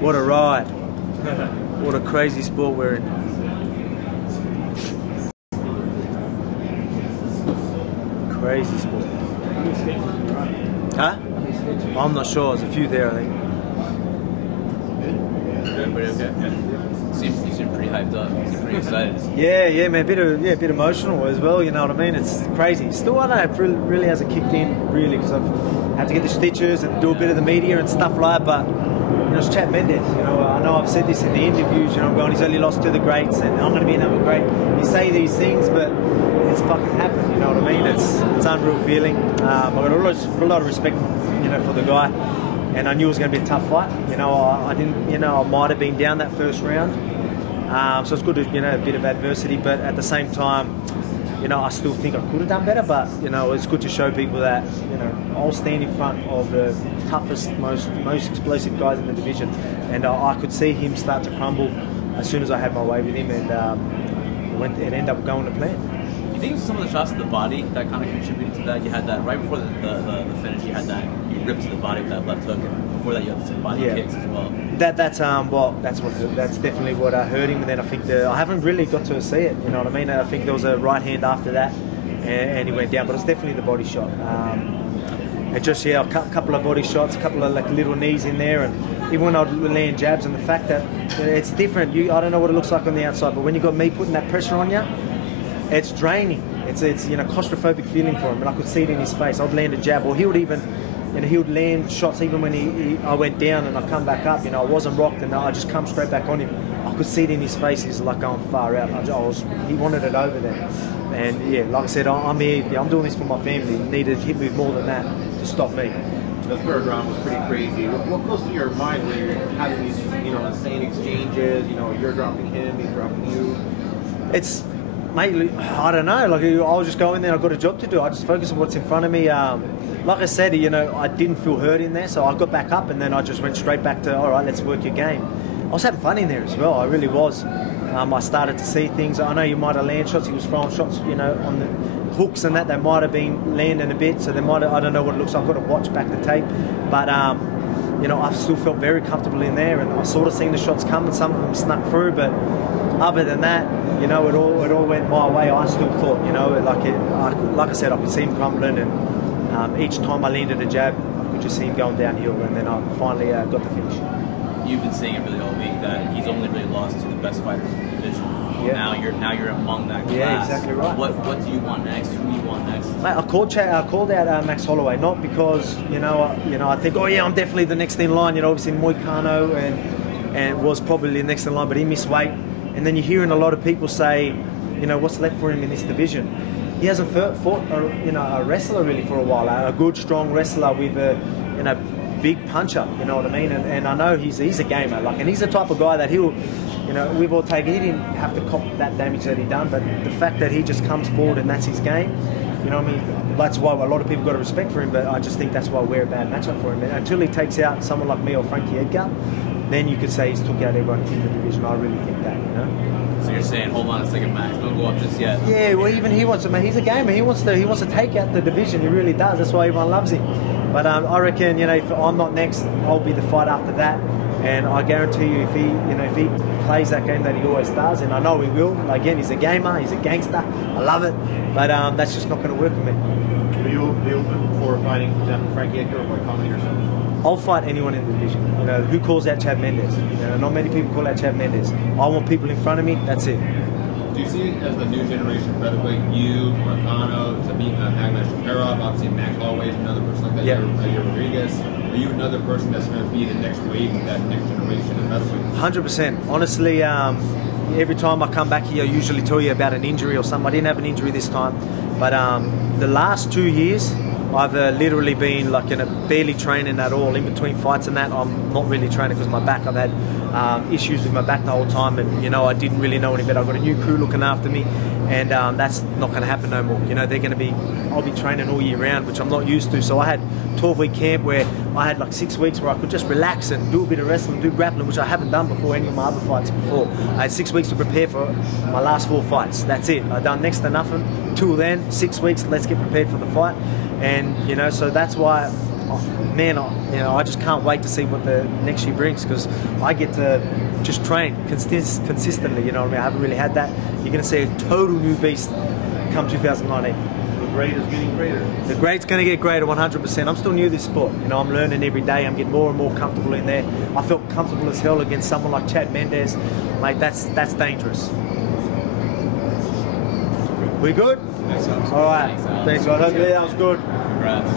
What a ride. What a crazy sport we're in. Crazy sport. Huh? I'm not sure. There's a few there, I think. Everybody okay? Yeah. You seem pretty hyped up. You seem pretty excited. Yeah, man. A bit emotional as well. You know what I mean? It's crazy. Still, I don't know. It really hasn't kicked in, really, because I've had to get the stitches and do a bit of the media and stuff like that. But you know, it's Chad Mendes. You know, I know I've said this in the interviews. You know, I'm going. He's only lost to the greats, and I'm going to be another great. You say these things, but it's fucking happened. You know what I mean? It's unreal feeling. I've got a lot of respect, you know, for the guy. And I knew it was going to be a tough fight. You know, I didn't. You know, I might have been down that first round. So it's good to, you know, a bit of adversity, but at the same time, you know, I still think I could have done better. But you know, it's good to show people that, you know, I'll stand in front of the toughest, most explosive guys in the division, and I could see him start to crumble as soon as I had my way with him, and it ended up going to plan. You think some of the shots to the body that kind of contributed to that? You had that right before the finish. You had that, you ripped to the body with that left hook, and before that you had some body kicks as well. That's definitely what hurt him. And then I think I haven't really got to see it. You know what I mean? I think there was a right hand after that, and he went down. But it's definitely the body shot. It just a couple of body shots, a couple of like little knees in there, and even when I'd land jabs, and the fact that it's different. I don't know what it looks like on the outside, but when you got me putting that pressure on you, it's draining. It's you know, claustrophobic feeling for him, and I could see it in his face. I'd land a jab, or he would even, you know, he would land shots even when I went down and I come back up. You know, I wasn't rocked, and I just come straight back on him. I could see it in his face. He's like going far out. He wanted it over there, and yeah, like I said, I'm here. I'm doing this for my family. He needed to hit me more than that to stop me. The third round was pretty crazy. What goes through your mind when you're having these, you know, insane exchanges? You know, you're dropping him, he's dropping you. It's, mate, I don't know. Like, I was just going there. I've got a job to do. I just focus on what's in front of me. Like I said, you know, I didn't feel hurt in there, so I got back up, and then I just went straight back to, all right, let's work your game. I was having fun in there as well. I really was. I started to see things. I know you might have landed shots. He was throwing shots, you know, on the hooks and that. They might have been landing a bit, so they might have, I don't know what it looks like. I've got to watch back the tape. But, you know, I still felt very comfortable in there, and I sort of seen the shots come, and some of them snuck through. But other than that, you know, it all went my way. I still thought, you know, like I said, I could see him crumbling, and each time I landed a jab, I could just see him going downhill, and then I finally got the finish. You've been saying it really all week that he's only really lost to the best fighters in the division. Yeah. Now you're among that class. Yeah, exactly right. What do you want next? Who do you want next? Mate, I called out Max Holloway, not because you know I think, oh yeah, I'm definitely the next in line. You know, obviously Moicano and was probably the next in line, but he missed weight. And then you're hearing a lot of people say, you know, what's left for him in this division? He hasn't fought a wrestler really for a while, a good strong wrestler with a, you know, big puncher, you know what I mean? And I know he's a gamer, like, and he's the type of guy that he'll, you know, we've all taken, he didn't have to cop that damage that he done, but the fact that he just comes forward and that's his game, you know what I mean? That's why a lot of people got a respect for him, but I just think that's why we're a bad matchup for him. And until he takes out someone like me or Frankie Edgar, then you could say he's took out everyone in the division. I really think that, you know? So you're saying, hold on a second, Max, don't go up just yet. Yeah, well, even he wants to, man, he's a gamer. He wants to take out the division. He really does. That's why everyone loves him. But I reckon, you know, if I'm not next, I'll be the fight after that. And I guarantee you, if he plays that game that he always does, and I know he will. Again, he's a gamer, he's a gangster. I love it. But that's just not going to work for me. Are you open for fighting, for example, Frankie Edgar or Volkanovski or something? I'll fight anyone in the division. You know, who calls out Chad Mendes? You know, not many people call out Chad Mendes. I want people in front of me. That's it. Do you see it as the new generation featherweight? You, Marcano, Magna Shaparov, obviously Max Holloway is another person like that. Yep. You're Rodriguez. Are you another person that's going to be the next wave of that next generation of featherweight? 100%. Honestly, every time I come back here, I usually tell you about an injury or something. I didn't have an injury this time, but the last 2 years, I've literally been like barely training at all. In between fights and that, I'm not really training because my back. I've had issues with my back the whole time, and you know, I didn't really know any better. I've got a new crew looking after me, and that's not going to happen no more. You know, I'll be training all year round, which I'm not used to. So I had 12-week camp where I had like 6 weeks where I could just relax and do a bit of wrestling, do grappling, which I haven't done before any of my other fights before. I had 6 weeks to prepare for my last 4 fights. That's it. I've done next to nothing. Till then, 6 weeks, let's get prepared for the fight. And you know, so that's why man, I just can't wait to see what the next year brings, because I get to just train consistently. You know what I mean? I haven't really had that. You're going to see a total new beast come 2019. The grade is getting greater. The grade's going to get greater, 100%. I'm still new to this sport. You know, I'm learning every day. I'm getting more and more comfortable in there. I felt comfortable as hell against someone like Chad Mendes. Mate, that's dangerous. We good? Thanks, All right. Thanks, guys. Hopefully that was good. Congrats.